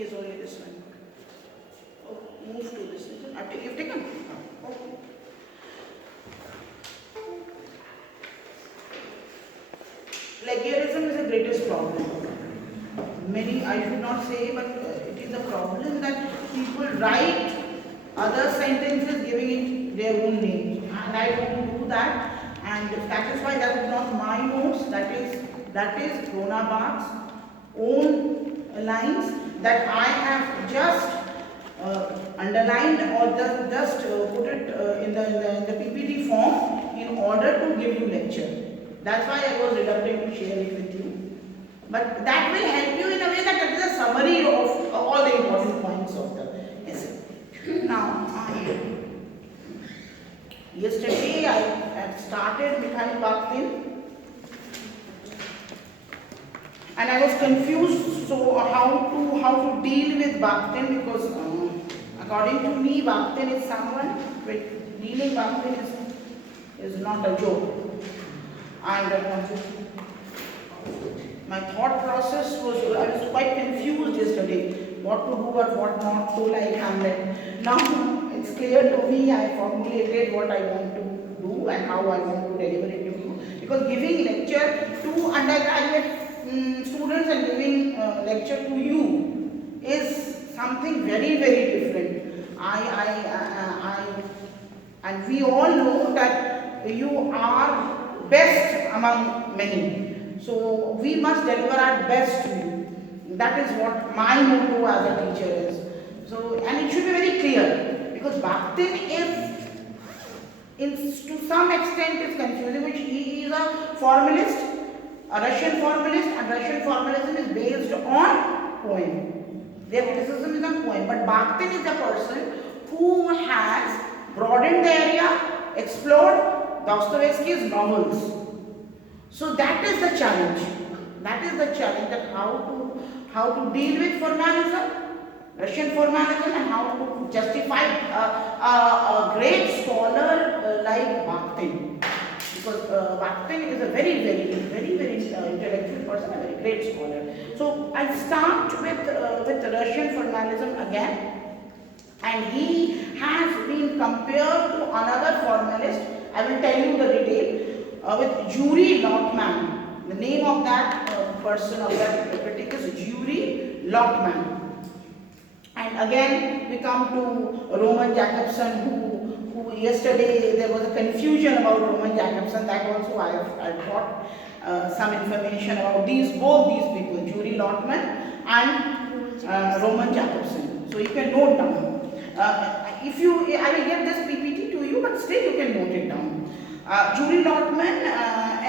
is only this one. Oh, move to this. You've taken? Okay. Plagiarism is the greatest problem. Many, I should not say, but it is a problem that people write other sentences giving it their own names, and I don't do that, and that is why that is not my notes. That is Rona Barth's own lines that I have just underlined or just put it in the PPT form in order to give you lecture. That's why I was reluctant to share it with you. But that will help you in a way that it is a summary of all the important points of the essay. Now, yesterday I had started Mikhail Bakhtin, and I was confused. So how to deal with Bakhtin, because according to me, Bakhtin is someone with dealing Bakhtin is not a joke. And my thought process was, I was quite confused yesterday, what to do or what not to, like Hamlet. Now it's clear to me. I formulated what I want to do and how I want to deliver it to you. Because giving lecture to undergraduate students and giving lecture to you is something very, very different. And we all know that you are best among many. So we must deliver our best to you. That is what my motto as a teacher is. So, and it should be very clear, because Bakhtin is to some extent is confusing, which he is a formalist, a Russian formalist, and Russian formalism is based on poem. Their criticism is on poem, but Bakhtin is a person who has broadened the area, explored Dostoevsky's novels. So that is the challenge. That is the challenge, that how to deal with formalism, Russian formalism, and how to justify a great scholar like Bakhtin. Because Bakhtin is a very intellectual person, a very great scholar. So I'll start with Russian formalism again. And he has been compared to another formalist. I will tell you the detail, with Yuri Lotman. The name of that person, of that critic, is Yuri Lotman. And again we come to Roman Jakobson, who yesterday there was a confusion about Roman Jakobson. That also I got some information about both these people, Yuri Lotman and Roman Jakobson. So you can note down. I will give this PPT to you, but still you can note it down. Yuri Lotman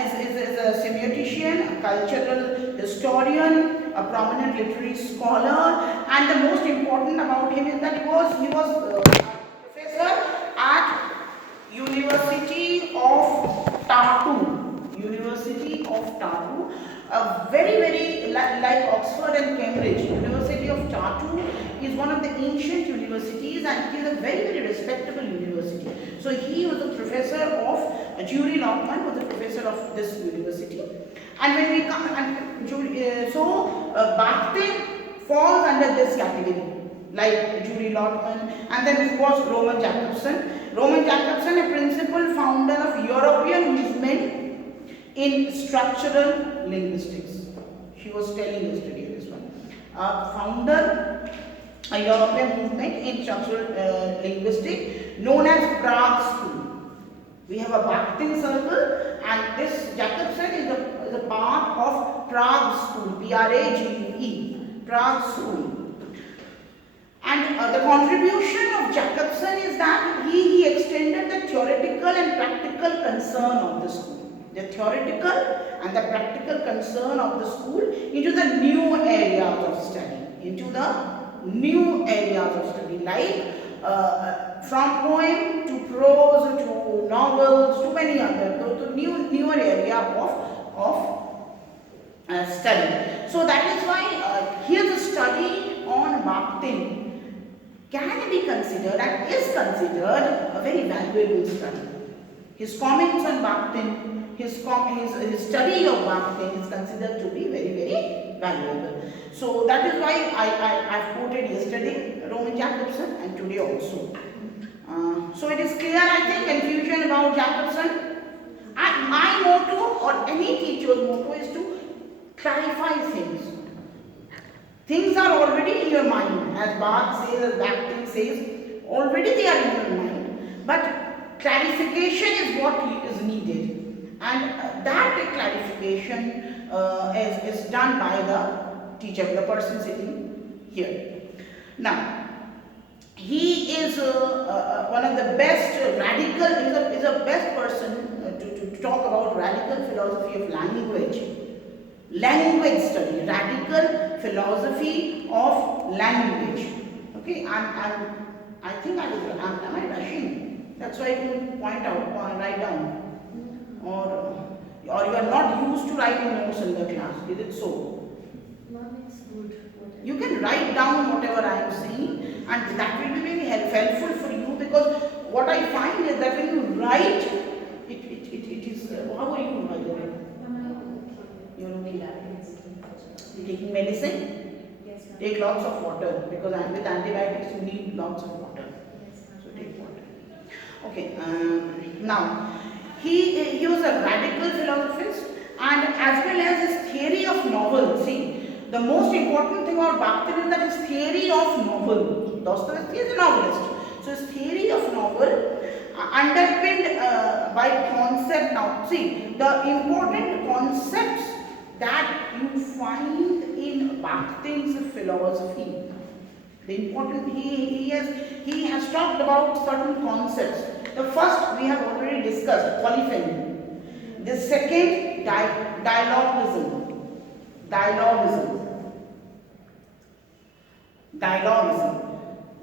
is a semiotician, a cultural historian, a prominent literary scholar, and the most important about him is that he was a professor at University of Tartu. University of Tartu, a very like Oxford and Cambridge. University of Tartu is one of the ancient universities, and it is a very respectable university. So he was a professor of, Yuri Lotman was a professor of this university. And when we come, Bakhtin falls under this category, like Yuri Lotman, and then of course Roman Jakobson. Roman Jakobson, a principal founder of European movement in structural linguistics. She was telling yesterday this one. Founder a European movement in structural linguistics known as Prague School. We have a Bakhtin circle, and this Jakobson is a part of Prague School, Prague, Prague School. And the contribution of Jakobson is that he extended the theoretical and practical concern of the school. The theoretical and the practical concern of the school into the new areas of study. Like from poem to prose to novels to many other, to newer area of study. So that is why here the study on Bakhtin can be considered and is considered a very valuable study. His comments on Bakhtin, his study of Bakhtin is considered to be very, very valuable. So that is why I've quoted yesterday Roman Jakobson and today also. So it is clear, I think, confusion about Jakobson. And my motto or any teacher's motto is to clarify things. Things are already in your mind, as Barth says, as Bakhtin says, already they are in your mind. But clarification is what is needed. And that clarification is done by the teacher, the person sitting here. Now, he is one of the best radical, is a best person to talk about radical philosophy of language study, radical philosophy of language. Okay, I think am I rushing? That's why I can point out or write down, or you are not used to writing notes in the class. Is it so? No, it's good. You can write down whatever I am saying, and that will be very helpful for you, because what I find is that when you write, it is. How are you, by the way? You're okay? You're taking medicine? Yes, ma'am. Take lots of water, because with antibiotics you need lots of water. Yes, ma'am. So take water. Okay. Now, he was a radical philosophist, and as well as his theory of novel. See, the most important thing about Bakhtin is that his theory of novel. Dostoevsky is a novelist. So his theory of novel underpinned by concept. Now, see, the important concepts that you find in Bakhtin's philosophy. The important, he has talked about certain concepts. The first we have already discussed, polyphony. The second, dialogism.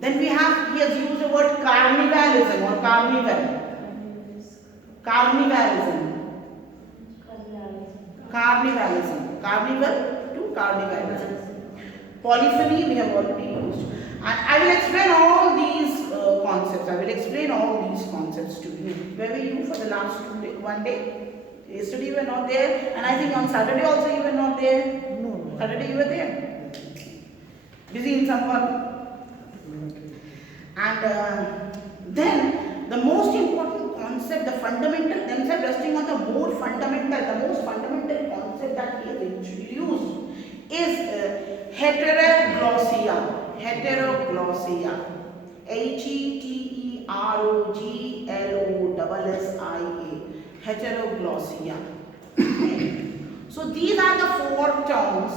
Then he has used the word carnivalism or carnival. Carnival to carnivalism. Polyphony we have already used. And I will explain all these concepts. I will explain all these concepts to you. Where were you for the last one day? Yesterday you were not there, and I think on Saturday also you were not there. No. Saturday you were there. Busy in some work. And then the most important concept, the fundamental, themselves resting on the most fundamental concept that he has introduced is heteroglossia. Heteroglossia. Heteroglossia. So these are the four terms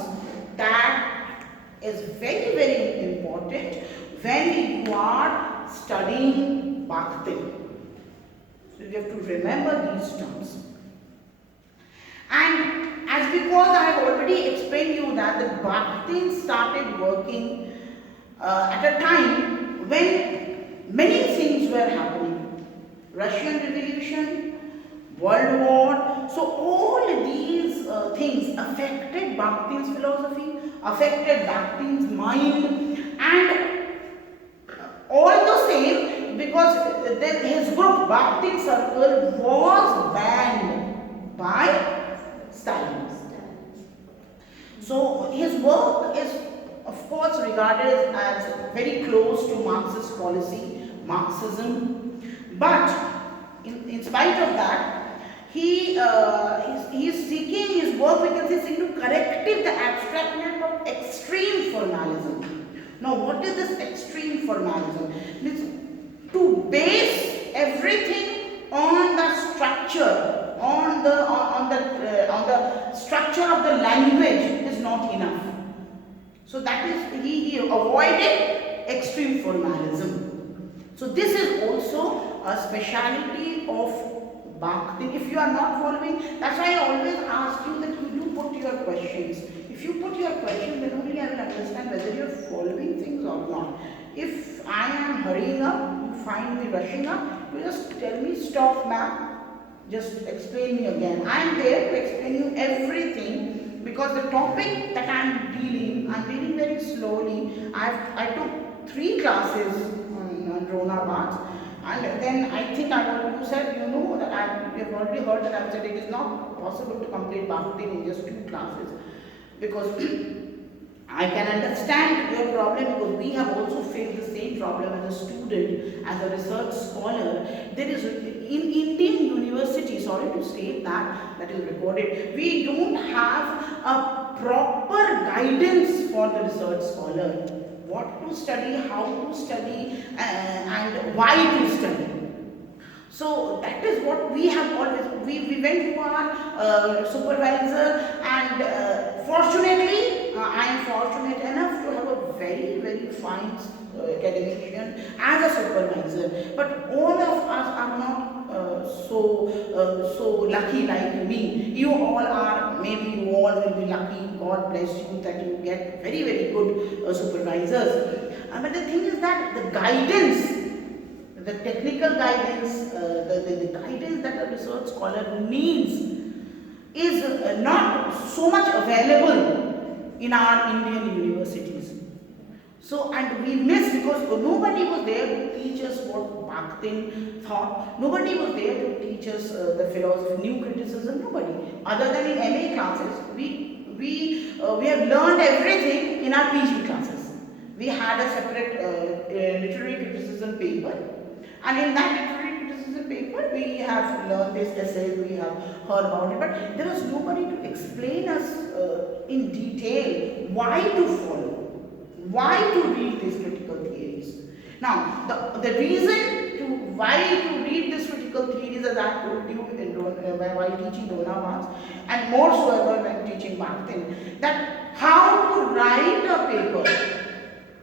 that is very, very important when you are studying Bakhtin. So you have to remember these terms. And as because I have already explained you that the Bakhtin started working at a time when many things were happening. Russian Revolution, World War. So all these things affected Bakhtin's philosophy, affected Bakhtin's mind, and all the same, because his group, Bakhtin Circle, was banned by Stalin. So his work is, of course, regarded as very close to Marxist policy, Marxism. But in spite of that, he is seeking his work, we can say, seeking to corrective the abstractness of extreme formalism. Now, what is this extreme formalism? It's to base everything on the structure, on the structure of the language is not enough. So that is, he avoided extreme formalism. So this is also a speciality of Bakhtin. If you are not following, that's why I always ask you that you do put your questions. If you put your question, then only I will understand whether you are following things or not. If I am hurrying up, you find me rushing up, you just tell me, stop ma'am, just explain me again. I am there to explain you everything, because the topic that I am dealing very slowly. I took 3 classes on Rona Bath, and then I think you said, you know, that you have already heard that I have said it is not possible to complete Bakhtin in just 2 classes, because I can understand your problem because we have also faced the same problem as a student, as a research scholar. There is in Indian university, sorry to state that is recorded, we don't have a proper guidance for the research scholar. What to study, how to study, and why to study. So that is what we have always, we went to our supervisor, and fortunately, I am fortunate enough to have a very, very fine academician as a supervisor. But all of us are not so lucky like me. You all are, maybe you all will be lucky, God bless you, that you get very, very good supervisors. But the thing is that the guidance, the technical guidance, the guidance that a research scholar needs is not so much available in our Indian universities. So, and we miss, because nobody was there to teach us what Bakhtin thought. Nobody was there to teach us the philosophy of new criticism. Nobody. Other than in MA classes, we have learned everything in our PG classes. We had a separate literary criticism paper. And in that literary criticism paper, we have learned these essays, we have heard about it, but there was nobody to explain us in detail why to follow, why to read these critical theories. Now, the reason to why to read these critical theories, as I told you while teaching Rona Marx, and more so ever when teaching Bakhtin, that how to write a paper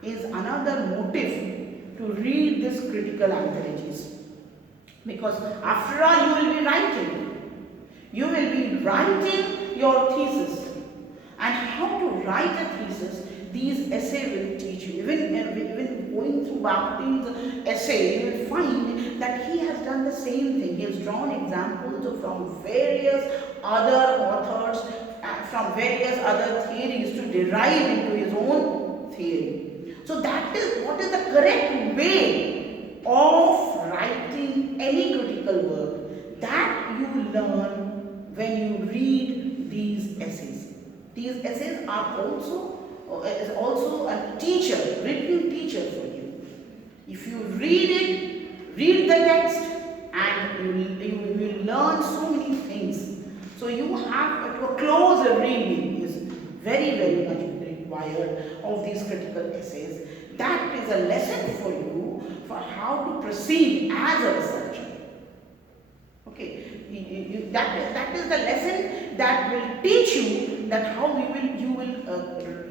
is another motive to read these critical anthologies. Because after all, you will be writing. You will be writing your thesis. And how to write a thesis, these essays will teach you. Even going through Bakhtin's essay, you will find that he has done the same thing. He has drawn examples from various other authors, from various other theories to derive into his own theory. So that is what is the correct way of writing any critical work. That you learn when you read these essays. These essays are is also a teacher, written teacher for you. If you read it, read the text, and you will learn so many things. So you have a closer reading is very, very much required of these critical essays. That is a lesson for you for how to proceed as a researcher. Okay, that is the lesson that will teach you that how you will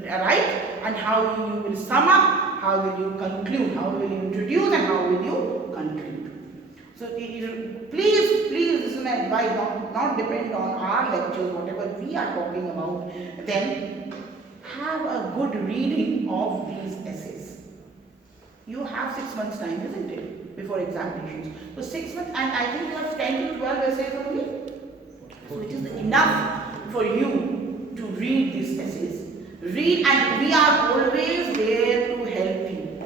write, and how you will sum up, how will you conclude, how will you introduce, and how will you conclude. So please, this is my advice, not depend on our lectures, whatever we are talking about, then have a good reading of these essays. You have 6 months time, isn't it, before examinations. So 6 months, and I think you have 10 to 12 essays only. So it is enough for you to read these essays. Read, and we are always there to help you.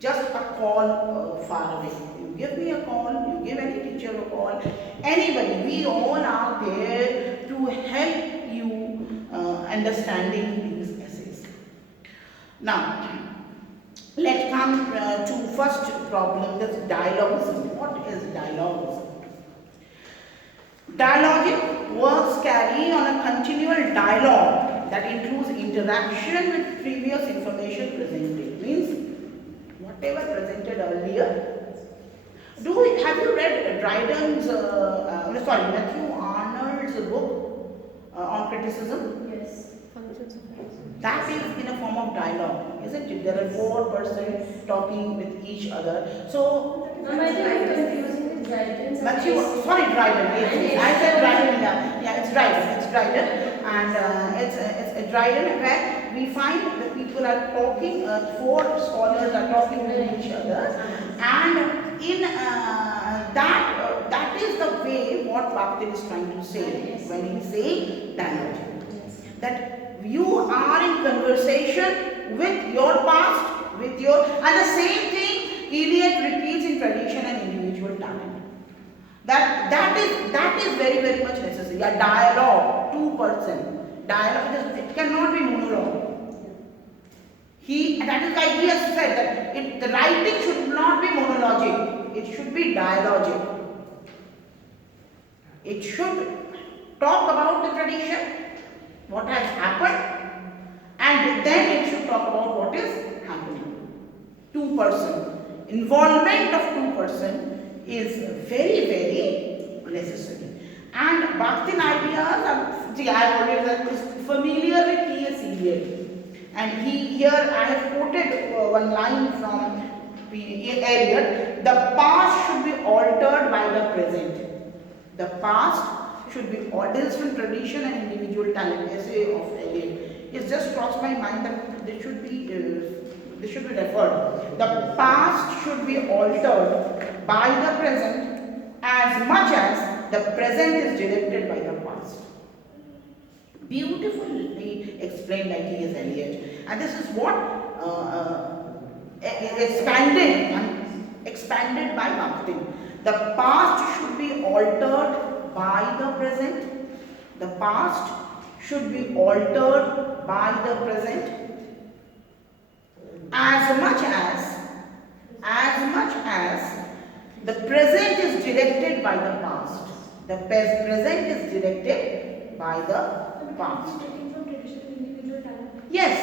Just a call far away. You give me a call, you give any teacher a call, anybody, we all are there to help you understanding these essays. Now, let's come to first problem, that's dialogism. What is dialogism? Dialogic works carry on a continual dialogue that includes interaction with previous information presented. Means whatever presented earlier. Have you read Dryden's, Matthew Arnold's book on criticism? Yes. Functions of reason. That is in a form of dialogue, isn't it? There are 4 persons talking with each other. So, No, I think I'm confusing with Dryden's. Dryden. Yes, I said Dryden. Yeah, it's Dryden, and it's Dryden where we find that people are talking. 4 scholars are talking with each other, and in that is the way what Bakhtin is trying to say when he says dialogue. That you are in conversation with your past, and the same thing Eliot repeats in tradition and individual talent. That is very, very much necessary. A dialogue, 2 person. Dialogue, it cannot be monologue. That is why he has said that the writing should not be monologic, it should be dialogic. It should talk about the tradition, what has happened, and then it should talk about what is happening. Two-person. Involvement of two-person is very, very necessary. And Bakhtin ideas are, see, I always familiar with T.S. Eliot. And here I have quoted one line from Eliot: the past should be altered by the present. The past should be altered. From Tradition and Individual Talent, essay of Eliot. It's just crossed my mind that this should be referred. The past should be altered by the present as much as the present is directed by the past. Beautifully explained by T.S. Eliot, and this is what expanded by Bakhtin. The past should be altered by the present. The past should be altered by the present as much as the present is directed by the past. The present is directed by the past. Taken from Tradition and Individual Talent. Yes,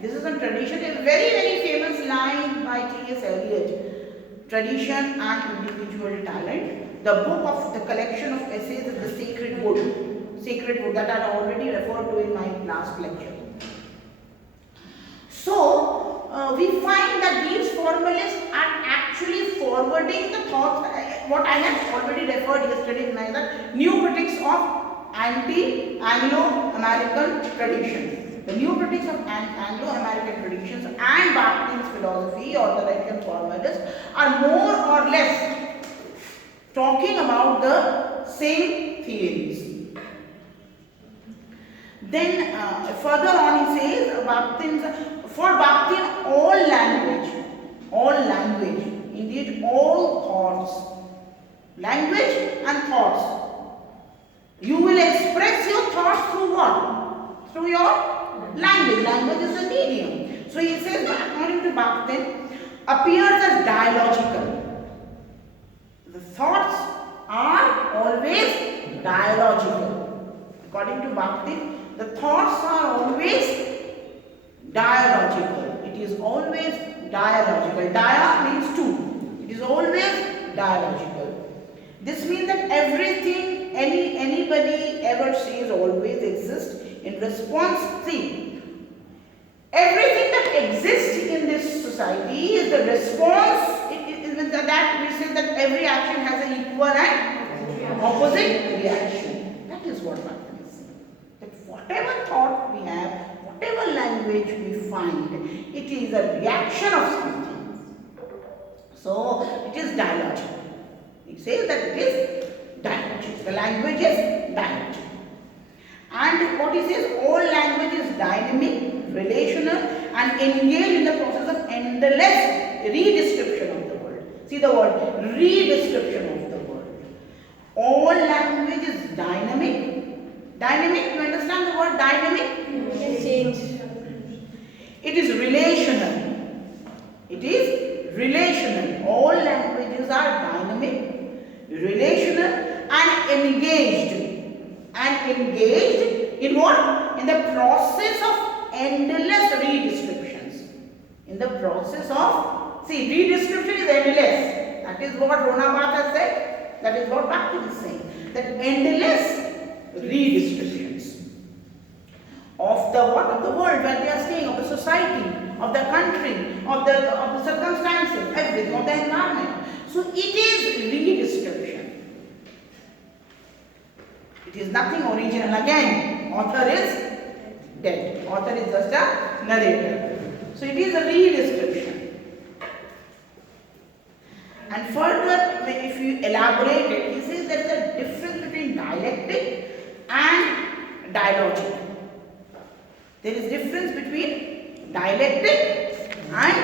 this is a tradition, a very, very famous line by T.S. Eliot. Tradition and Individual Talent. The book of the collection of essays is The Sacred Wood. Sacred Wood, that I already referred to in my last lecture. So, we find that these formalists are actually forwarding the thoughts, what I have already referred yesterday in my new critics of anti-Anglo-American tradition. The new critics of Anglo-American traditions and Bakhtin's philosophy or the Russian formalists are more or less talking about the same theories. Then further on he says, for Bakhtin all language, indeed all thoughts, language and thoughts, you will express your thoughts through what? Through your language. Language is a medium. So he says, according to Bakhtin, appears as dialogical. The thoughts are always dialogical. According to Bakhtin, the thoughts are always dialogical. It is always dialogical. Dia means two. It is always dialogical. This means that everything anybody ever says always exists in response. See, everything that exists in this society is the response. That we say that every action has an equal and opposite reaction. That is what Bakhtin is saying. That whatever thought we have, whatever language we find, it is a reaction of something. So it is dialogical. He says that it is dialogical. The language is dialogical. And what he says, all language is dynamic, relational, and engaged in the process of endless redescription of the world. See the word, redescription of the world. All language is dynamic. Dynamic, you understand the word dynamic? Change. It is relational. It is relational. All languages are dynamic, relational, and engaged. And engaged in what? In the process of endless redescriptions. In the process of, see, redescription is endless. That is what Rona Barthes has said. That is what Bakhtin is saying. That endless redescriptions of the what? Of the world where they are staying, of the society, of the country, of the circumstances, everything, of the environment. So it is redescription. It is nothing original. Again, author is dead. Author is just a narrator. So it is a redescription. And further, if you elaborate it, he says there is a difference between dialectic and dialogic. There is difference between dialectic and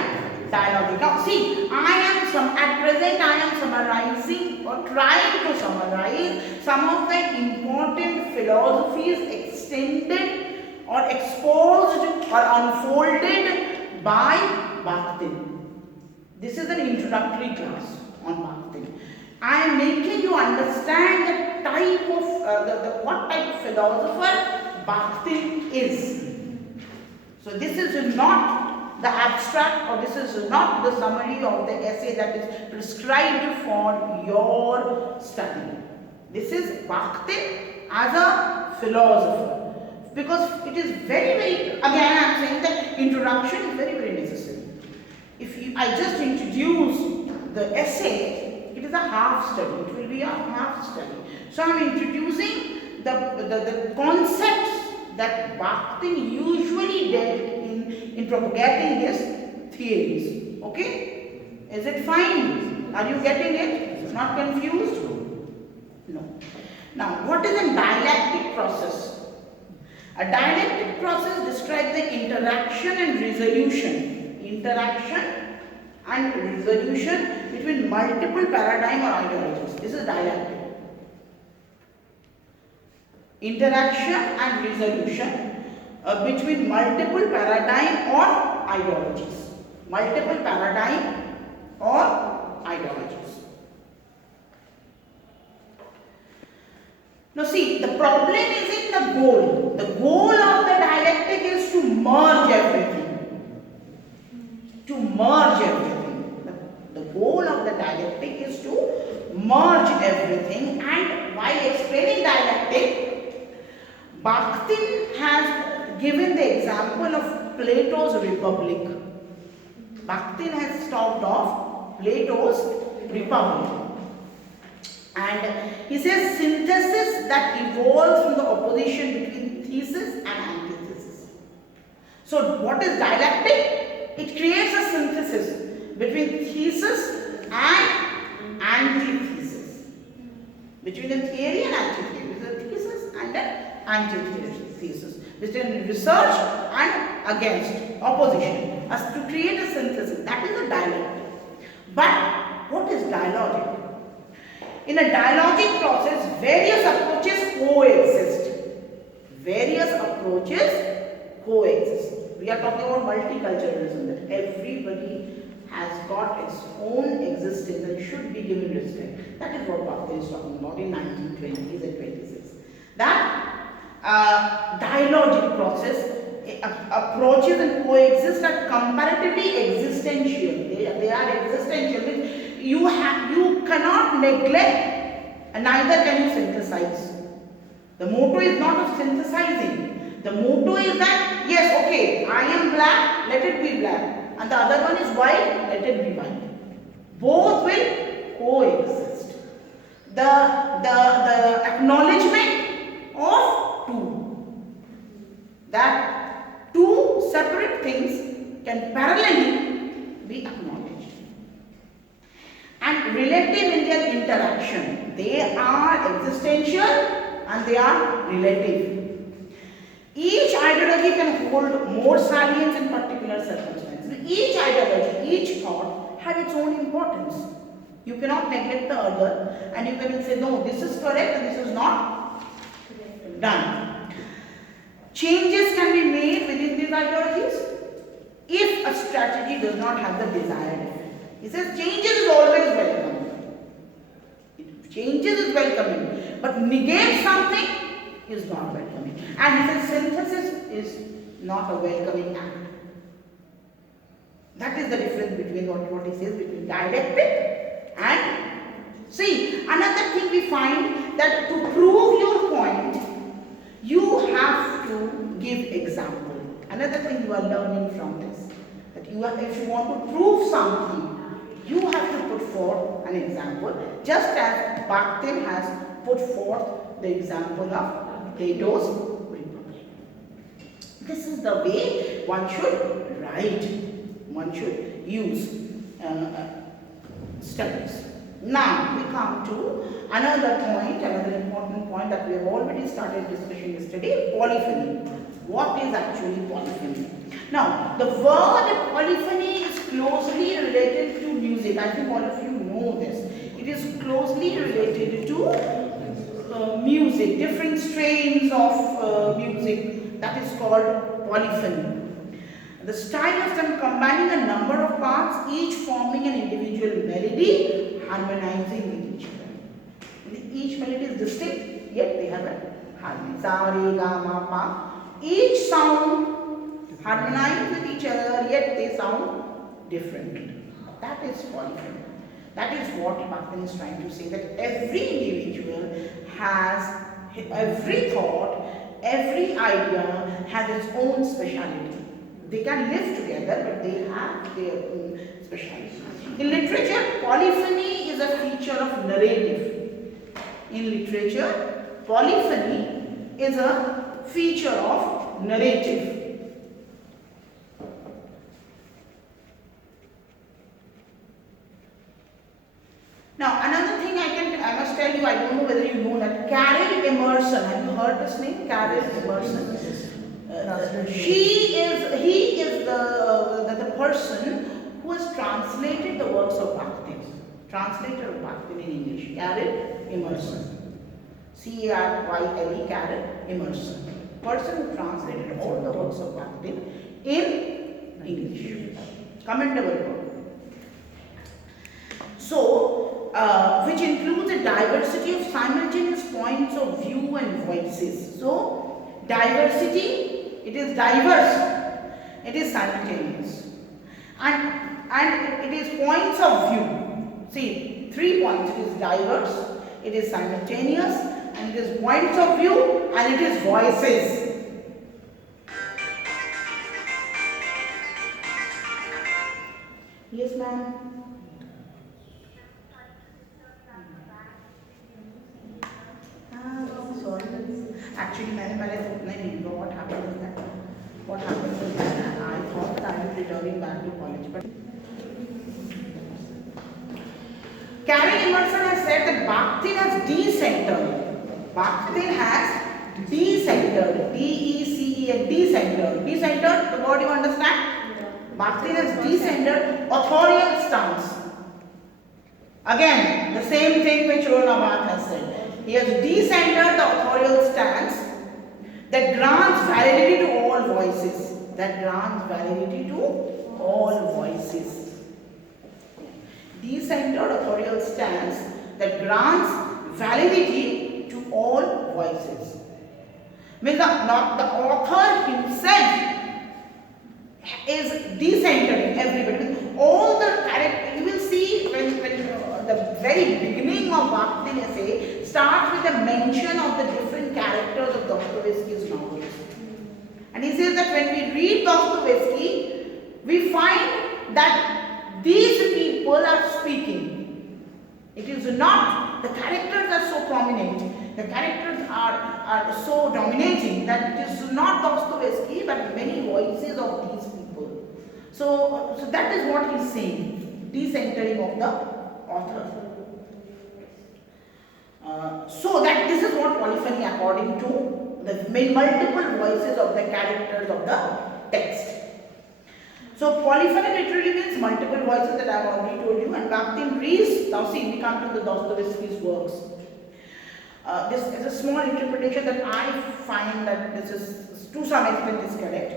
dialogic. Now see, at present I am summarizing or trying to summarize some of the important philosophies extended or exposed or unfolded by Bakhtin. This is an introductory class on Bakhtin. I am making you understand the type of what type of philosopher Bakhtin is. So this is not the abstract, or this is not the summary of the essay that is prescribed for your study. This is Bakhtin as a philosopher, because it is very, again I am saying that introduction is very necessary. If I just introduce the essay, it is a half study. It will be a half study. So I am introducing the concepts that Bakhtin usually dealt in propagating his theories. Okay? Is it fine? Are you getting it? Not confused? No. Now, what is a dialectic process? A dialectic process describes the interaction and resolution between multiple paradigm or ideologies. This is dialectic. Interaction and resolution between multiple paradigm or ideologies. Multiple paradigm or ideologies. Now see, the problem is in the goal. The goal of the dialectic is to merge everything. To merge everything. The goal of the dialectic is to merge everything, and while explaining dialectic, Bakhtin has given the example of Plato's Republic. Bakhtin has talked of Plato's Republic. And he says synthesis that evolves from the opposition between thesis and antithesis. So what is dialectic? It creates a synthesis between thesis and antithesis. Between a theory and antitheory. Between a thesis and an antithesis. Between research and against, opposition. As to create a synthesis. That is a dialectic. But what is dialogic? In a dialogic process, various approaches coexist. Various approaches coexist. We are talking about multiculturalism, that everybody has got its own existence and should be given respect. That is what Bakhtin is talking about in 1920s and 26. That dialogic process approaches and coexist are comparatively existential. They are existential. You cannot neglect, and neither can you synthesize. The motto is not of synthesizing. The motto is that, yes, okay, I am black, let it be black. And the other one is white, let it be white. Both will coexist. The acknowledgement of two. That two separate things can parallelly be acknowledged. And relative in their interaction. They are existential and they are relative. Each ideology can hold more salience in particular circumstances. Each ideology, each thought has its own importance. You cannot neglect the other, and you can say, no, this is correct and this is not done. Changes can be made within these ideologies if a strategy does not have the desired effect. He says changes is always welcome. Changes is welcoming, but negate something is not welcoming. And he says synthesis is not a welcoming act. That is the difference between what he says between dialectic and... See, another thing we find that to prove your point, you have to give example. Another thing you are learning from this, that if you want to prove something, you have to put forth an example, just as Bakhtin has put forth the example of Plato's Republic. This is the way one should write, one should use studies. Now we come to another point, another important point that we have already started discussing yesterday, polyphony. What is actually polyphony? Now, the word polyphony is closely related to music. I think all of you know this. It is closely related to music, different strains of music. That is called polyphony. The style of them combining a number of parts, each forming an individual melody, harmonizing with each other. Each melody is distinct, yet they have a harmony. Sa, re, ga, ma, pa. Each sound harmonize with each other, yet they sound differently. That is polyphony. That is what Bhaktin is trying to say, that every individual has, every thought, every idea has its own speciality. They can live together, but they have their own speciality. In literature, polyphony is a feature of narrative. In literature, polyphony is a feature of narrative. Now, another thing I must tell you, I don't know whether you know that Carol Emerson, have you heard this name? Carol Emerson. He is the person who has translated the works of Bhaktin. Translator of Bhaktin in English. Carol Emerson. C-A-R-Y-L-E, Carol Emerson. Person who translated all the works of Bhaktin in English. Commendable work. So, which includes a diversity of simultaneous points of view and voices. So, diversity, it is diverse, it is simultaneous, and it is points of view. See, 3 points, it is diverse, it is simultaneous, and it is points of view, and it is voices. Yes, ma'am. Actually, what happened is that I thought that I was returning back to college. But Carol Emerson has said that Bhaktin has decentered. Bhaktin has decentered. D-E-C-E-N, decentered. Decentered, the word you understand? Bhaktin has decentered authorial stance. Again, the same thing which Rolnabath has said. He has decentered the authorial stance that grants validity to all voices. That grants validity to all voices. Decentered authorial stance that grants validity to all voices. Means not the author himself is decentering everybody. All the characters, you will see when the very beginning of Bhaktin essay starts with a mention of the different characters of Dostoevsky's novels. And he says that when we read Dostoevsky, we find that these people are speaking. It is not, the characters are so prominent, the characters are so dominating that it is not Dostoevsky but many voices of these people. So that is what he is saying, decentering of the author. So that this is what polyphony according to the multiple voices of the characters of the text. So polyphony literally means multiple voices that I have already told you, and Bhaktin reads, now see, we come to the Dostoevsky's works. This is a small interpretation that I find that this is to some extent is correct.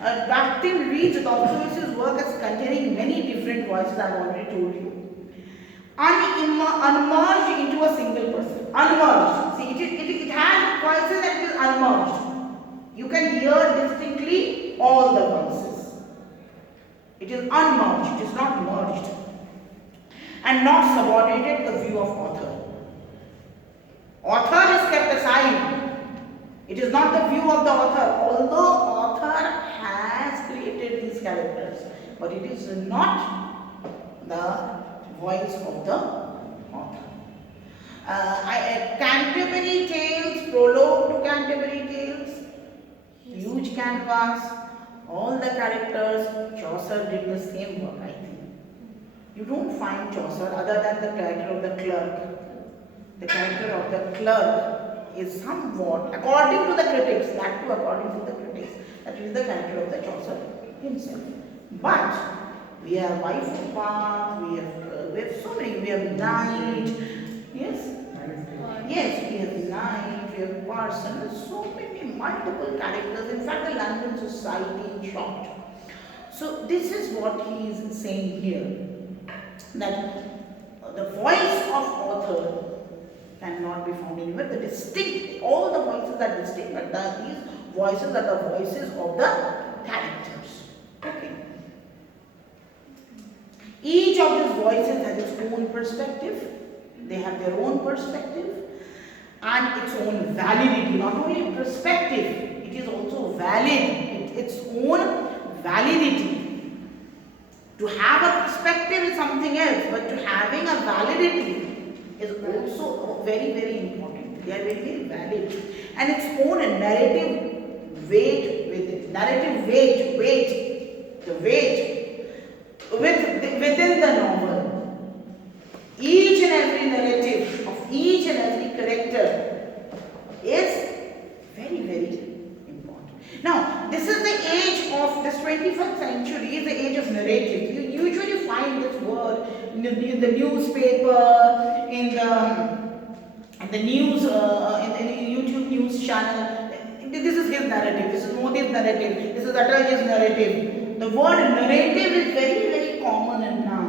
Bhaktin reads Dostoevsky's work as containing many different voices I have already told you. Unmerged into a single person. Unmerged. See, it has voices and it is unmerged. You can hear distinctly all the voices. It is unmerged, it is not merged. And not subordinated to the view of author. Author is kept aside. It is not the view of the author, although author has created these characters. But it is not the voice of the author. Canterbury Tales, prologue to Canterbury Tales, huge canvas, all the characters, Chaucer did the same work, I think. You don't find Chaucer other than the character of the clerk. The character of the clerk is somewhat, according to the critics, that too according to the critics, that is the character of the Chaucer himself. But we have wife of Bath, we have so many, we have knight, yes? Yes, we have knight, we have parson, so many multiple characters. In fact, the London Society in short. So this is what he is saying here, that the voice of author cannot be found anywhere. The distinct, all the voices are distinct, but these voices are the voices of the characters. Okay. Each of these voices has its own perspective. They have their own perspective and its own validity. Not only perspective, it is also valid. Its own validity. To have a perspective is something else, but to having a validity is also very, very important. They are very, very valid. And its own narrative weight with it. Narrative weight, the weight within the novel. Each and every narrative of each and every character is very, very important. Now, this is the age of this 21st century, is the age of narrative. You usually find this word in the newspaper, in the news, in the YouTube news channel. This is his narrative. This is Modi's narrative. This is Atalji's narrative. The word narrative is very, very common in now.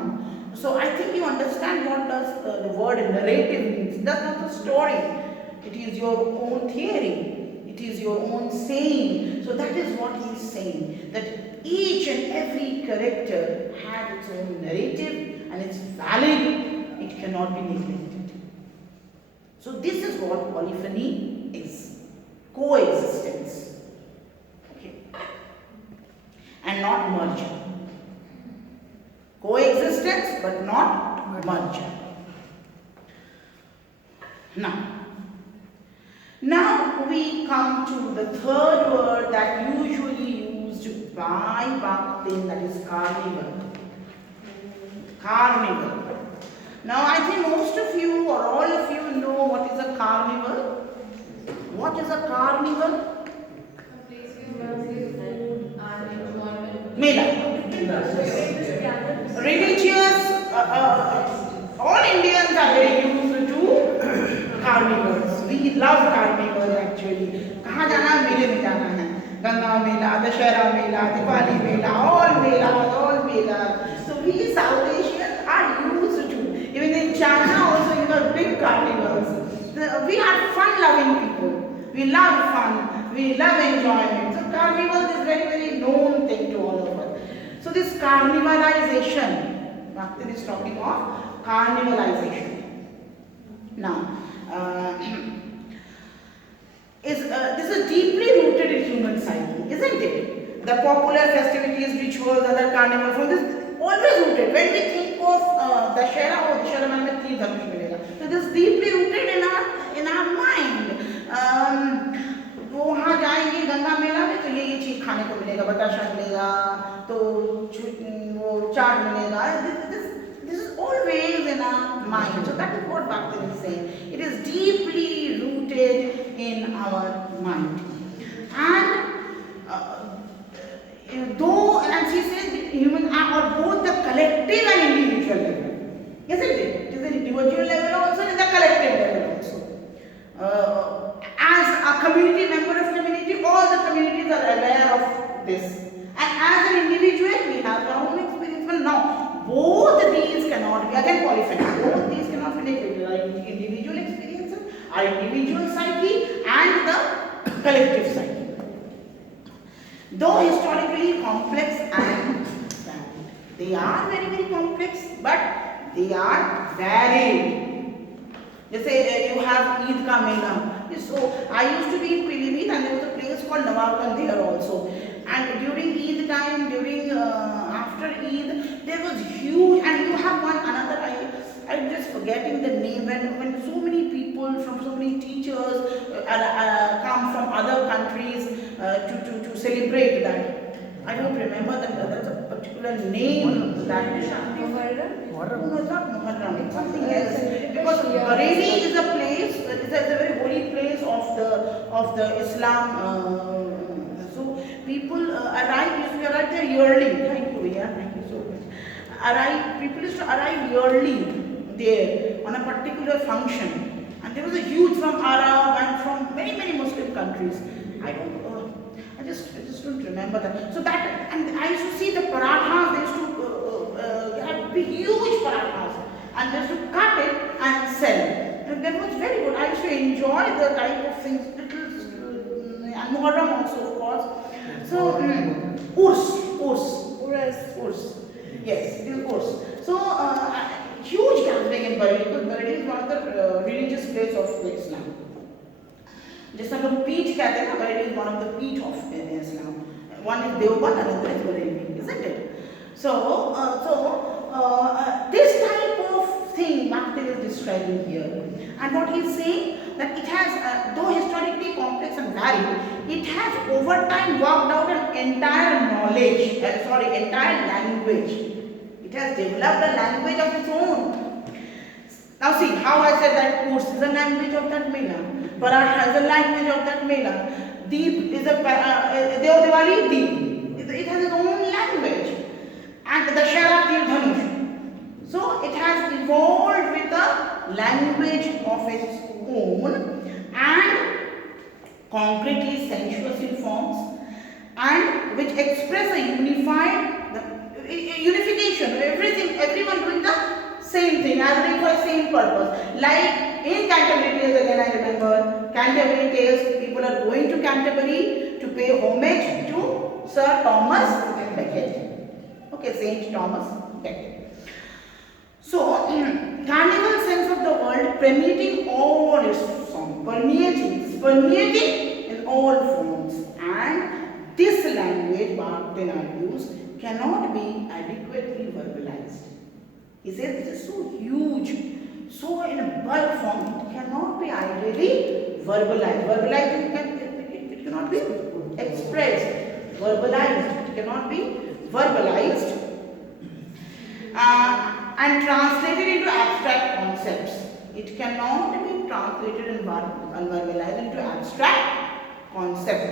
So I think you understand what does the word narrative means. That's not a story. It is your own theory. It is your own saying. So that is what he is saying. That each and every character has its own narrative and it's valid. It cannot be neglected. So this is what polyphony is. Coexistence. Okay. And not merger. Coexistence but not merger. Now we come to the third word that usually used by Bakhtin, that is carnival. Carnival. Now I think most of you or all of you know what is a carnival. What is a carnival? A place where food and enjoyment. Mela. Religious, all Indians are very used to carnivals. We love carnivals actually. कहाँ जाना है? मेले में जाना है. गंगा मेला, दशहरा मेला, दिवाली मेला, all melas. So we South Asians are used to. Even in China also you have big carnivals. We are fun-loving people. We love fun. We love enjoyment. So carnival is very, very known thing to all of us. So this carnivalization, Bakhtin is talking of carnivalization. Now, this is deeply rooted in human psyche, isn't it? The popular festivities, rituals, other carnival, from this always rooted. When we think of Dashera, Dashera mein teen dhammi milega. So this is deeply rooted in our mind. वो वहाँ जाएंगे गंगा मेला में तो ये चीज़ खाने को मिलेगा, बताशा मिलेगा, तो वो चाट मिलेगा. This is always in our mind. So that is what Bakhtin is saying. It is deeply rooted in our mind. And though, and she says, human are both the collective and individual level. Isn't it? It is an individual level also and the collective level also. As a community, member of community, all the communities are aware of this. And as an individual, we have our own experience. But now, both these cannot be, again polyphony, both these cannot be neglected. Our individual experiences, our individual psyche and the collective psyche. Though historically complex and varied. They are very, very complex, but they are varied. Jैसे you have Eid ka Mela. So I used to be in Pilimit and there was a place called Nawakan there also. And during Eid time, after Eid, there was huge, and you have one another, I'm just forgetting the name, when so many people from so many teachers come from other countries to celebrate that. I don't remember that there's a particular name that Muharram? No, it's not Muharram, it's something else. Because Bareilly is a place, it's a very holy place of the Islam. So people arrive there yearly. Thank you, yeah, thank you so much. People used to arrive yearly there on a particular function. And there was a huge from Arab and from many, many Muslim countries. I just don't remember that. So that, and I used to see the parathas, they used to have big, huge parathas, and they used to cut it and sell. And that was very good. I used to enjoy the type of things, and Muharram also, of course. So, Urs. Yes, it is Urs. So, huge gathering in Bareilly, because Bareilly is one of the religious place of Islam. Just like a peach कहते हैं ना, Bareilly is one of the peach of Islam. One is Deoband, another is Bareilly, isn't it? So, this type of thing Bhakti is describing here. And what he is saying, that it has, though historically complex and varied, it has over time worked out an entire knowledge, entire language. It has developed a language of its own. Now see, how I said that Urs is a language of that Mela, Paratha is a language of that Mela, Deep is a, Diwali Deep. It has its own language. And the Dashera Tir Dhanush. So it has evolved with a language of its own and concretely sensuous in forms, and which express a unification, everyone doing the same thing, answering for the same purpose. Like in Canterbury Tales, again I remember, Canterbury Tales, people are going to Canterbury to pay homage to Sir Thomas Becket. Okay, Saint Thomas Becket. So, carnival sense of the world permeating all its forms, permeating in all forms, and this language, Bhaktin argues, cannot be adequately verbalized. He says this is so huge, so in a bulk form, it cannot be ideally verbalized. It cannot be expressed. Verbalized, it cannot be verbalized. And translated into abstract concepts. It cannot be translated and verbalized into abstract concept.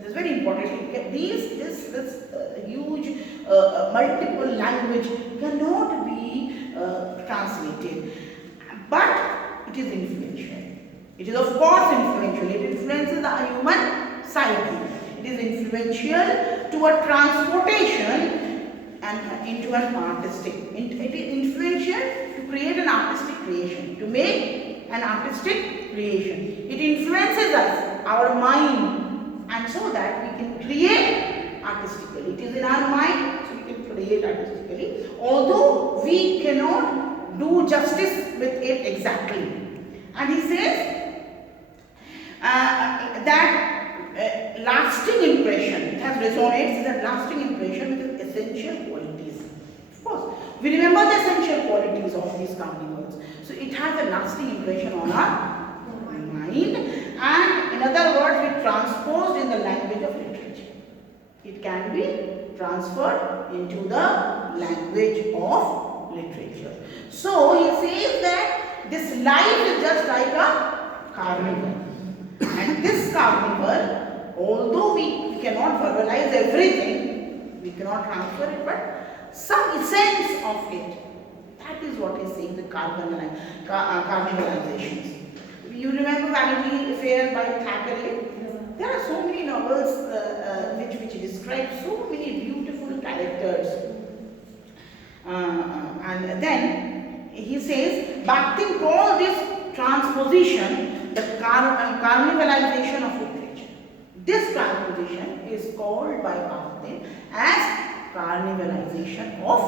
This is very important. This huge multiple language cannot be translated, but it is influential. It is of course influential. It influences the human psyche. It is influential to a transportation and into an artistic. It is influential to create an artistic creation, to make an artistic creation. It influences us, our mind, and so that we can create artistically. It is in our mind, so we can create artistically, although we cannot do justice with it exactly. And he says that lasting impression, it has resonates, that lasting impression with its essential qualities. Of course, we remember the essential qualities of these carnivals. So it has a lasting impression on our mind, and in other words, it transposed in the language of literature. It can be transferred into the language of literature. So he says that this life is just like a carnival. And this carnival, although we cannot verbalize everything, we cannot transfer it, but some essence of it. That is what is saying the carnivalizations. You remember Vanity Fair by Thackeray? There are so many novels which describe so many beautiful characters. And then he says, Bakhtin called this transposition the carnivalization of literature. This transposition is called by Bakhtin as carnivalization of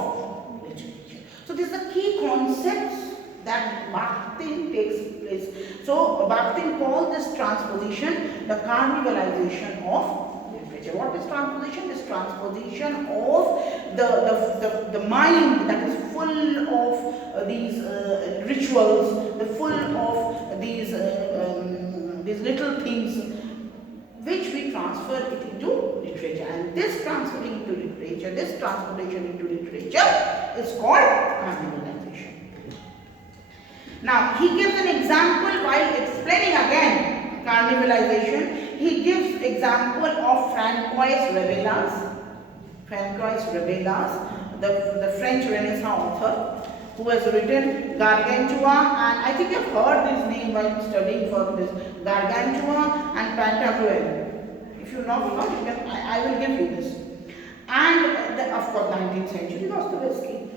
literature. So these are the key concepts that Bakhtin takes place. So Bakhtin called this transposition the carnivalization of literature. What is transposition? This transposition of the mind that is full of these rituals, the full of these little things, which we transfer it into literature. And this transferring into literature, this transportation into literature is called carnivalization. Now, he gives an example while explaining again carnivalization. He gives example of Francois Rabelais. Francois Rabelais, the French Renaissance author, who has written Gargantua, and I think you've heard this name while studying for this, Gargantua and Pantagruel. If you not forgot, I will give you this. And of course, 19th century Dostoevsky.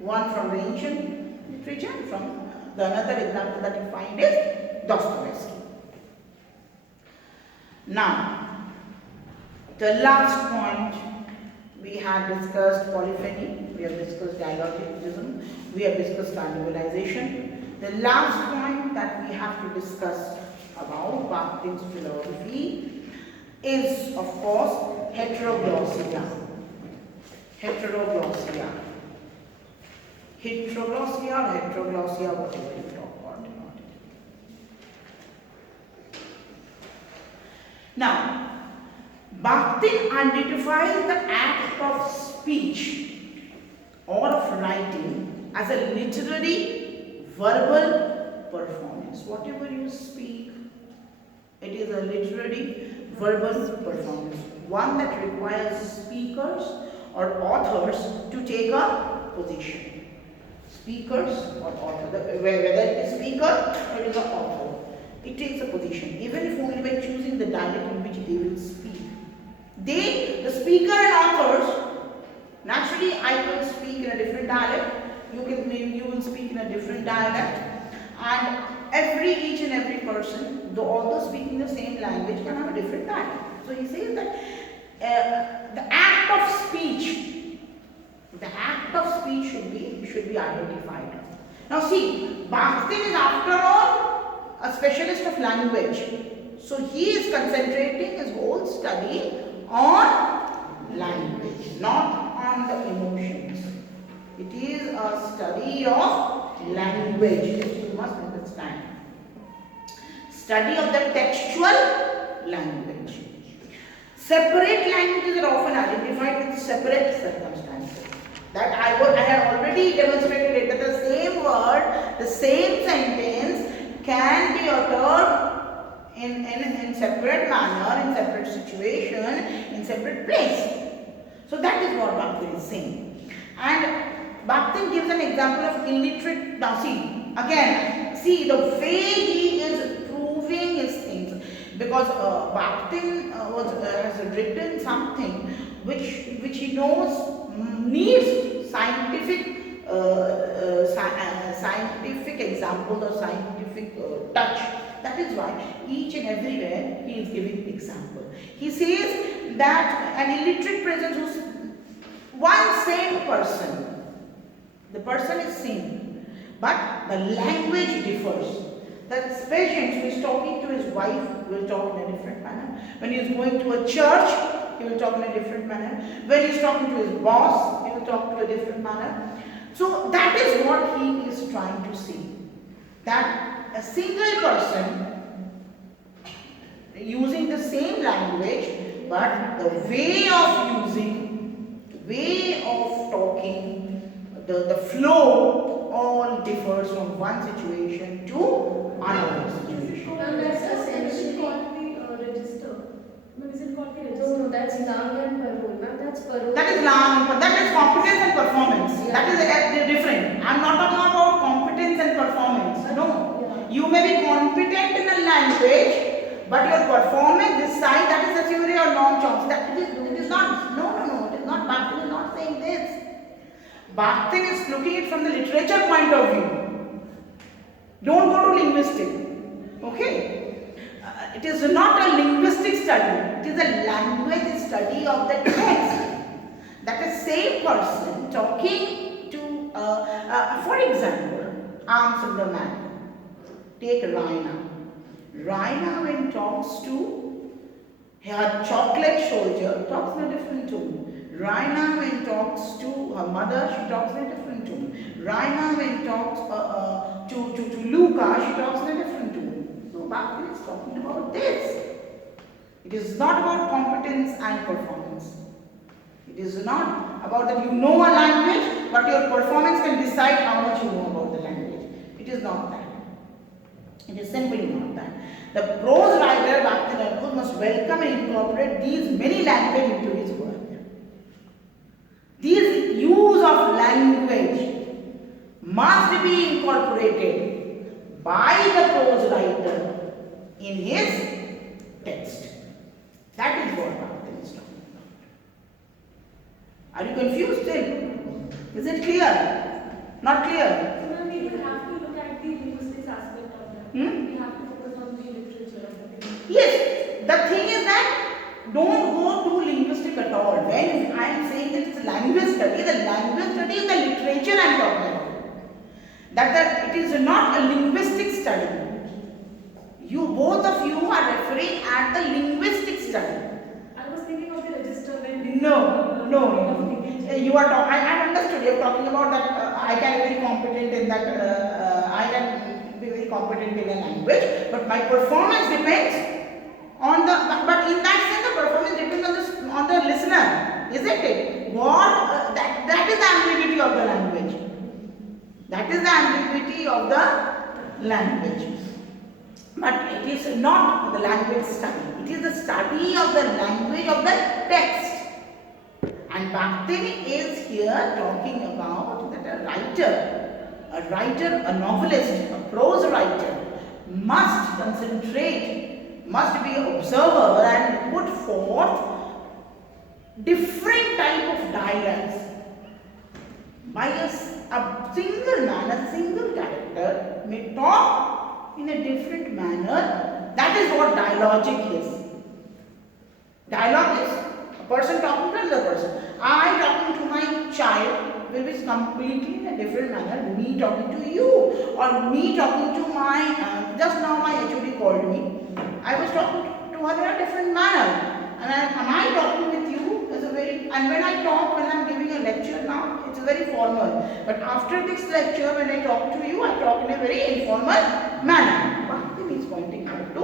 One from the ancient literature, from the another example that you find is Dostoevsky. Now, the last point, we have discussed polyphony, we have discussed dialogism, we have discussed cannibalization. The last point that we have to discuss about Bakhtin's philosophy is, of course, heteroglossia. Heteroglossia. Heteroglossia or heteroglossia, whatever you talk about. Now, Bakhtin identifies the act of speech or of writing as a literary verbal performance. Whatever you speak, it is a literary verbal performance, one that requires speakers or authors to take a position. Speakers or author, whether it is speaker or it is an author, it takes a position, even if only by choosing the dialect in which they will speak. The speaker and authors, naturally I will speak in a different dialect, you will speak in a different dialect, and each and every person, although speaking the same language, can have a different dialect. So he says that the act of speech should be identified. Now see, Bakhtin is after all a specialist of language. So he is concentrating his whole study on language, not on the emotions. It is a study of language, which you must understand. Study of the textual language. Separate languages are often identified with separate circumstances. That I have already demonstrated it, that the same word, the same sentence can be uttered in separate manner, in separate situation, in separate place. So that is what Bakhtin is saying. And Bakhtin gives an example of illiterate. Now see the way he is proving his things, because Bakhtin has written something which he knows needs scientific examples or scientific touch. That is why each and everywhere he is giving example. He says that an illiterate presence who's one same person, the person is same, but the language differs. That patient who is talking to his wife will talk in a different manner. When he is going to a church, he will talk in a different manner. When he is talking to his boss, he will talk to a different manner. So that is what he is trying to say. That a single person using the same language, but the way of using, the way of talking, the flow all differs from one situation to another situation. And that's essentially called the register. No, is it called the register? No, that's lang and parole. Ma'am, that's parole. That is lang, but that is competence and performance. Yeah. That is different. I am not talking about competence and performance. No. Yeah. You may be competent in a language, but your performance this side, that is the theory of non-chance. It is not. No. It is not. Bakhtin is not saying this. Bakhtin is looking at it from the literature point of view. Don't go to linguistic. Okay. It is not a linguistic study. It is a language study of the text. That is same person talking to, for example, Amsundar man. Take Raina. Raina when talks to her chocolate soldier talks in a different tone. Raina when talks to her mother, she talks in a different tone. Raina when talks to Luca, she talks in a different tone. So Bakhtin is talking about this. It is not about competence and performance. It is not about that you know a language, but your performance can decide how much you know about the language. It is not that. It is simply not that. The prose writer Bakhtin must welcome and incorporate these many languages into his work. This use of language must be incorporated by the prose writer in his text. That is what Bakhtin is talking Are you confused still? Is it clear? Not clear? So then we will have to look at the linguistics aspect of that. Hmm? We have to focus on the literature of the thing. Yes, the thing is that don't go too linguistic at all. When I am saying that it's a language study is the literature I am talking about. That it is not a linguistic study. You both of you are referring at the linguistic study. I was thinking of the register when No. You are talking. I understood. You are talking about that. I can be very competent in that. I can be very competent in a language, but my performance depends on the. But in that sense, the performance depends on the listener, isn't it? What that is the ambiguity of the language. That is the ambiguity of the language. But it is not the language study. It is the study of the language of the text. And Bakhtin is here talking about that a writer, a novelist, a prose writer must concentrate, must be an observer and put forth different type of dialogues by a single man, a single character may talk in a different manner. That is what dialogic is. Dialogue is a person talking to another person. I talking to my child will be completely in a different manner. Me talking to you, or me talking to my, just now my HOD called me. I was talking to her in a different manner. And I talking with you is a very, and when I talk, when I am giving a lecture now, it's very formal. But after this lecture, when I talk to you, I talk in a very informal manner. Bhakti is pointing out to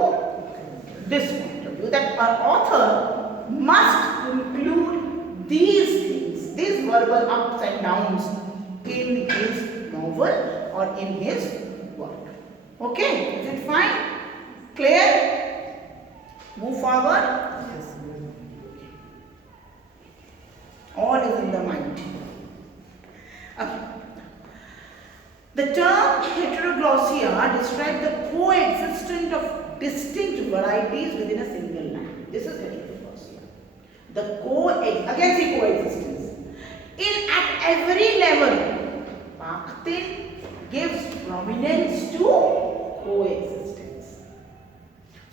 this point of view, that an author must include these things, these verbal ups and downs in his novel or in his work. Okay, is it fine? Clear? Move forward. All is in the mind. Okay. The term heteroglossia describes the coexistence of distinct varieties within a single language. This is heteroglossia. The again see coexistence. At every level, Bakhtin gives prominence to coexistence.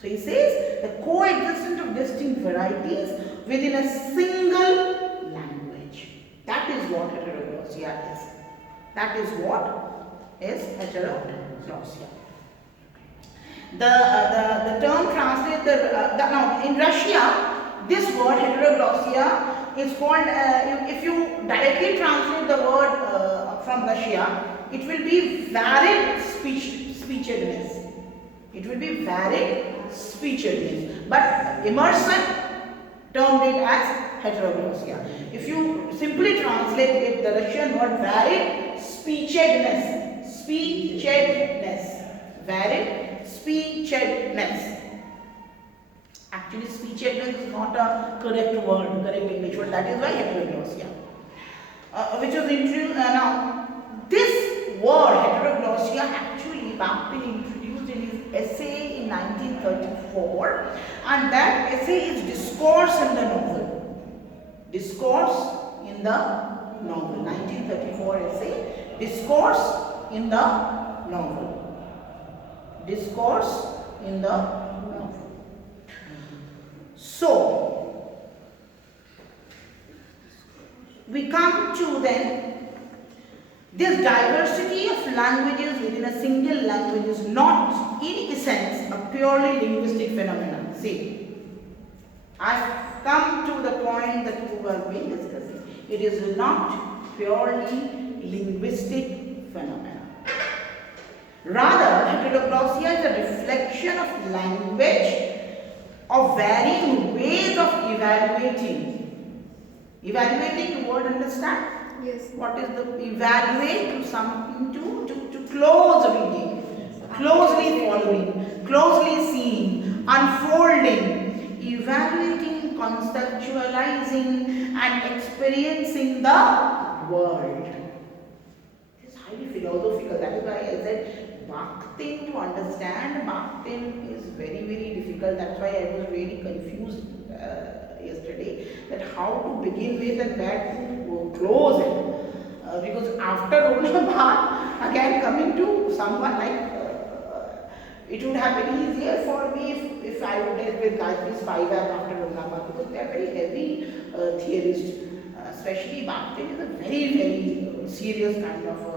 So he says the coexistence of distinct varieties within a single language. That is what heteroglossia is. That is what is heteroglossia. The term translates now in Russia, this word heteroglossia is called, if you directly translate the word from Russia, it will be varied speechedness. It will be varied speechedness. But Emerson termed it as heteroglossia. If you simply translate it, the Russian word varied speechedness. Varied speechedness. Actually, speechedness is not a correct word, correct English word. That is why heteroglossia. Which was introduced. Now, this word heteroglossia actually Bakhtin introduced in his essay in 1934, and that essay is Discourse in the Novel. Discourse in the Novel. 1934 essay. Discourse in the Novel. Discourse in the novel. So, we come to then this diversity of languages within a single language is not in essence a purely linguistic phenomenon. See, I've come to the point that you have been discussing. It is not purely linguistic phenomenon. Rather, heteroglossia is a reflection of language, of varying ways of evaluating. Evaluating, you word understand? Yes. What is the evaluate to something to close reading, closely following, closely seeing, unfolding, evaluating, conceptualizing and experiencing the world. It is highly philosophical. That is why I said Bakhtin, to understand Bakhtin is very, very difficult. That's why I was really confused yesterday that how to begin with and where to because after Aurangabad, again coming to someone like, it would have been easier for me if I would have with Gayatri's 5 after Aurangabad, because they are very heavy theorists, especially Bhakti is a very serious kind of a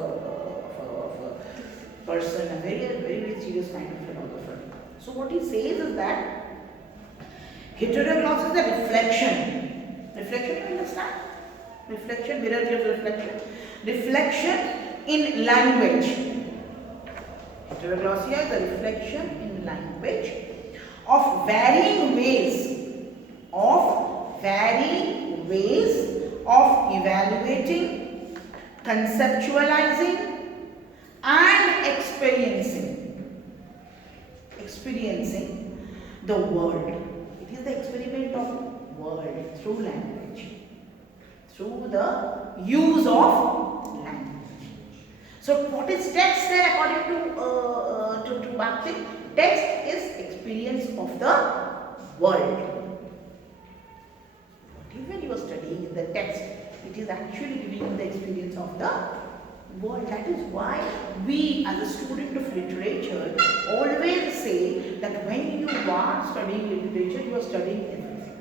person, a very serious kind of philosopher. So what he says is that heterodox is a reflection. Reflection, you understand? Reflection, mirror gives reflection. Reflection in language. Heteroglossia is a reflection in language of varying ways of evaluating, conceptualizing and experiencing the world. It is the experiment of world through language, through the use of language. So what is text there according to Bhakti? Text is experience of the world. Even you are studying in the text, it is actually giving you the experience of the world. That is why we as a student of literature always say that when you are studying literature, you are studying everything.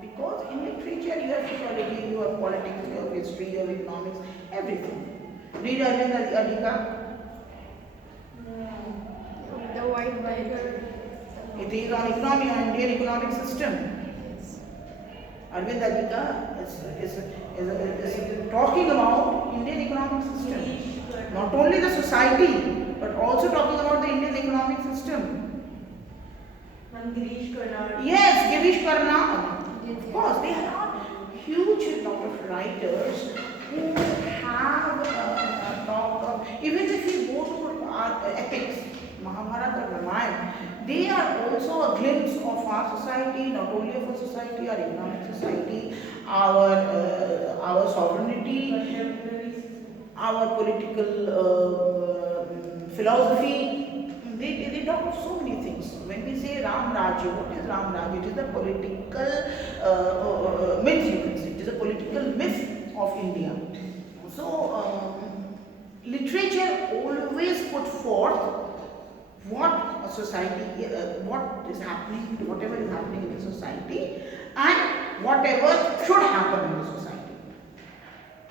Because in literature you have sociology, you have politics, you have history, you have economics, everything. Read Arvind Adhikar. The white Bible. It is on economy, on Indian economic system. Arvind Adhikar is talking about Indian economic system. Not only the society, but also talking about the Indian economic system. And Girish Karnad. Yes, Girish Karnad. Of course, they are huge number of writers who have talked of, even if you go to our epics, Mahabharata, Ramayana, they are also a glimpse of our society, not only of our society, our economic society, our sovereignty, our political philosophy. They talk of so many things. When we say Ram Rajya, what is Ram Rajya? It is the political myth, you can say. It is a political myth of India. So, literature always put forth what a society, what is happening, whatever is happening in the society, and whatever should happen in the society,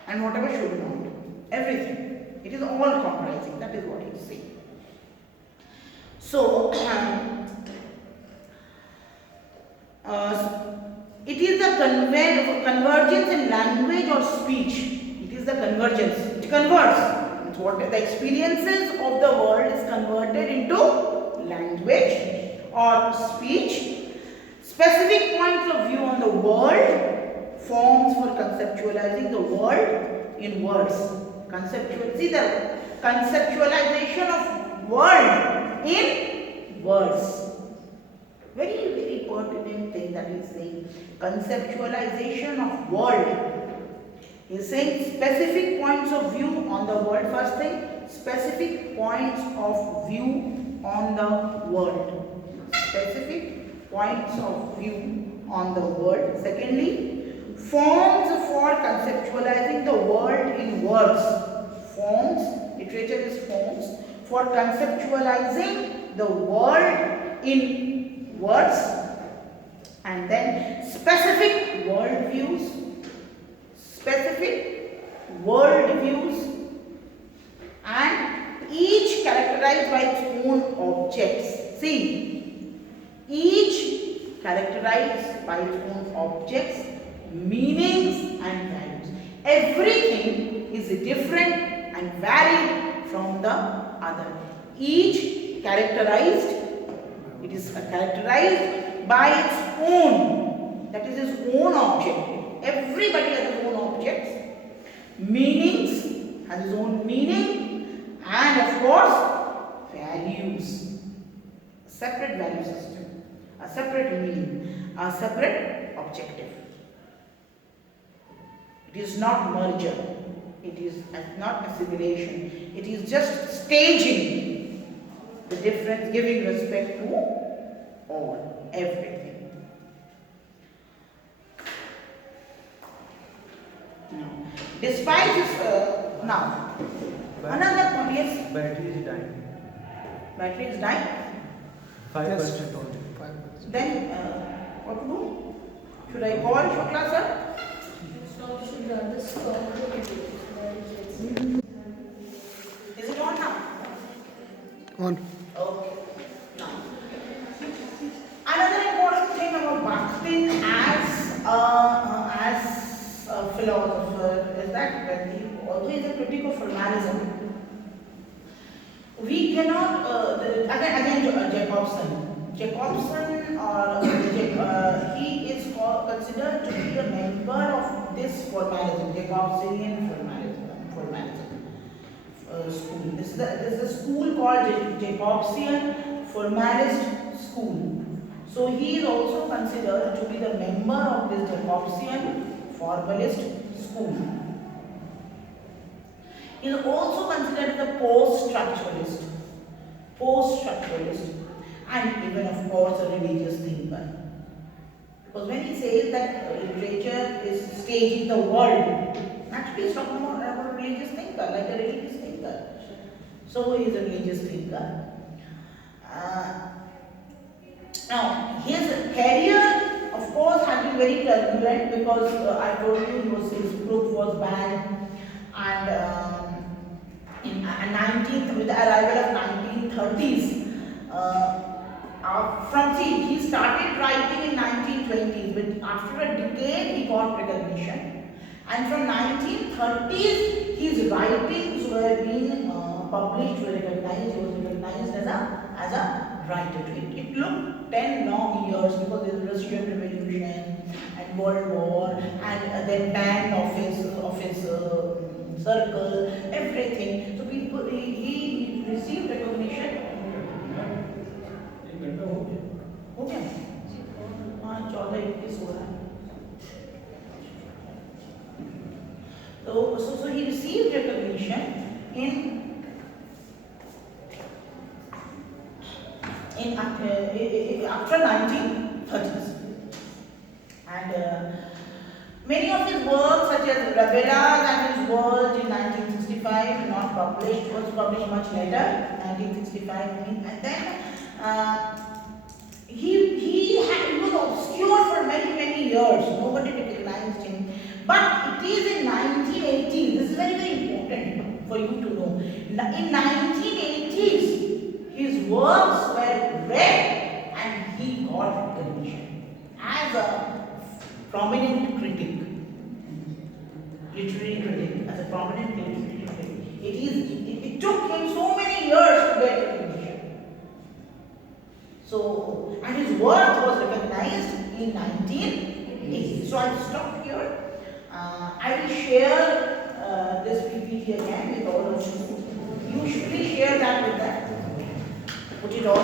and whatever should not. Everything. It is all comprising. That is what he is saying. So, it is the convergence in language or speech. It is the convergence. It converts. It's what the experiences of the world is converted into language or speech. Specific points of view on the world, forms for conceptualizing the world in words. See the conceptualization of world in words. Very pertinent thing that he is saying. Conceptualization of world. He is saying specific points of view on the world. First thing, specific points of view on the world. Specific points of view on the world. Secondly, forms for conceptualizing the world in words. Forms, literature is forms for conceptualizing the world in words. And then specific worldviews. Specific worldviews, and each characterized by its own objects. See, each characterized by its own objects, meanings and values. Everything is different and varied from the other. Each characterized, it is characterized by its own, that is its own object. Everybody has his own objects, meanings, has his own meaning, and of course, values. A separate value system, a separate meaning, a separate objective. It is not merger, it is not assimilation, it is just staging the difference, giving respect to all, everything. No. Despite his now another point, yes, Battery is dying. battery is dying. 5% only. Then what to do? Should I call Shukla sir? So we should rather stop the video. Is it on now? On. Okay. Now, another important thing about Bakhtin as a philosopher is that he always a critic of formalism. We cannot again Jacobson. Jacobson he is considered to be a member of this formalism, Jacobsonian formalism school. This is a school called Jacobsian Formalist School. So he is also considered to be the member of this Jacobsian Formalist School. He is also considered the post-structuralist, and even of course a religious thinker. Because when he says that literature is staging the world, naturally he's talking about a religious thinker, like a religious thinker. So he is a religious thinker. Now his career, of course, has been very turbulent because I told you his group was banned, and with the arrival of 1930s. He started writing in 1920s, but after a decade he got recognition, and from 1930s his writings were being published, were recognized. He was recognized as a writer. It took 10 long years because there was Russian Revolution and World War, and then ban of his circle, everything. So he received recognition. हो गया? हाँ 14-21 हो रहा है. So he received recognition after 1930s, and many of his works, such as Rabelas and his world in 1965, not published, was published much later, 1965, and then he was obscure for many years. Nobody recognized him. But it is in 1980s, this is very important for you to know. In 1980s, his works were read and he got recognition as a prominent critic, literary critic, as a prominent literary critic. It took him so many years to get recognition. So, and his work was recognized in 1980. So I stop here. I will share this PPT again with all of you. You should please share that with them. Put it all.